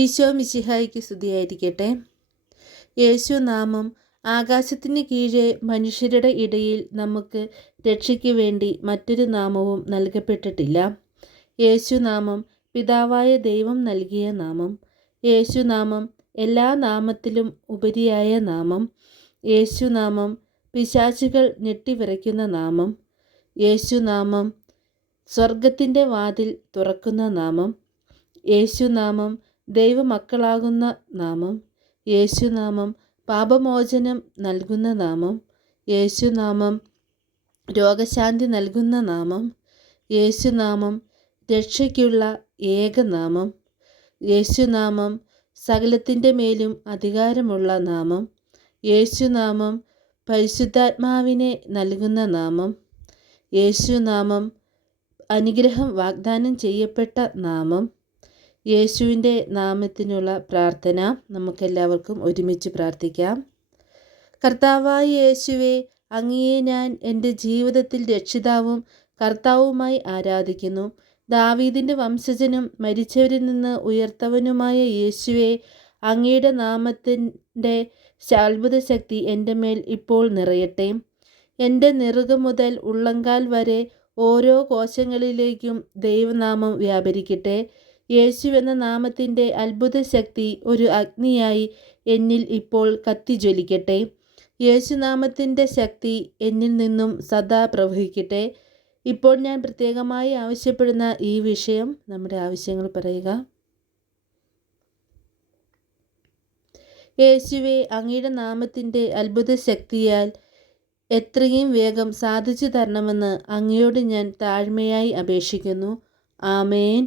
ഈശോ മിശിഹായ്ക്ക് സ്തുതിയായിരിക്കട്ടെ. യേശുനാമം ആകാശത്തിന് കീഴെ മനുഷ്യരുടെ ഇടയിൽ നമുക്ക് രക്ഷയ്ക്ക് വേണ്ടി മറ്റൊരു നാമവും നൽകപ്പെട്ടിട്ടില്ല. യേശുനാമം പിതാവായ ദൈവം നൽകിയ നാമം. യേശുനാമം എല്ലാ നാമത്തിലും ഉപരിയായ നാമം. യേശുനാമം പിശാചുകൾ ഞെട്ടിവിറയ്ക്കുന്ന നാമം. യേശുനാമം സ്വർഗത്തിൻ്റെ വാതിൽ തുറക്കുന്ന നാമം. യേശുനാമം ദൈവമക്കളാകുന്ന നാമം. യേശുനാമം പാപമോചനം നൽകുന്ന നാമം. യേശുനാമം രോഗശാന്തി നൽകുന്ന നാമം. യേശുനാമം രക്ഷയ്ക്കുള്ള ഏകനാമം. യേശുനാമം സകലത്തിൻ്റെ മേലും അധികാരമുള്ള നാമം. യേശുനാമം പരിശുദ്ധാത്മാവിനെ നൽകുന്ന നാമം. യേശുനാമം അനുഗ്രഹം വാഗ്ദാനം ചെയ്യപ്പെട്ട നാമം. യേശുവിൻ്റെ നാമത്തിനുള്ള പ്രാർത്ഥന നമുക്കെല്ലാവർക്കും ഒരുമിച്ച് പ്രാർത്ഥിക്കാം. കർത്താവായ യേശുവേ, അങ്ങയെ ഞാൻ എൻ്റെ ജീവിതത്തിൽ രക്ഷിതാവും കർത്താവുമായി ആരാധിക്കുന്നു. ദാവീദിൻ്റെ വംശജനും മരിച്ചവരിൽ നിന്ന് ഉയർത്തവനുമായ യേശുവേ, അങ്ങയുടെ നാമത്തിൻ്റെ അത്ഭുത ശക്തി എൻ്റെ മേൽ ഇപ്പോൾ നിറയട്ടെ. എൻ്റെ നെറുകം മുതൽ ഉള്ളങ്കാൽ വരെ ഓരോ കോശങ്ങളിലേക്കും ദൈവനാമം വ്യാപരിക്കട്ടെ. യേശു എന്ന നാമത്തിൻ്റെ അത്ഭുത ശക്തി ഒരു അഗ്നിയായി എന്നിൽ ഇപ്പോൾ കത്തിജ്വലിക്കട്ടെ. യേശുനാമത്തിൻ്റെ ശക്തി എന്നിൽ നിന്നും സദാ പ്രവഹിക്കട്ടെ. ഇപ്പോൾ ഞാൻ പ്രത്യേകമായി ആവശ്യപ്പെടുന്ന ഈ വിഷയം, നമ്മുടെ ആവശ്യങ്ങൾ പറയുക. യേശുവേ, അങ്ങയുടെ നാമത്തിൻ്റെ അത്ഭുത ശക്തിയാൽ എത്രയും വേഗം സാധിച്ചു തരണമെന്ന് അങ്ങയോട് ഞാൻ താഴ്മയായി അപേക്ഷിക്കുന്നു. ആമേൻ.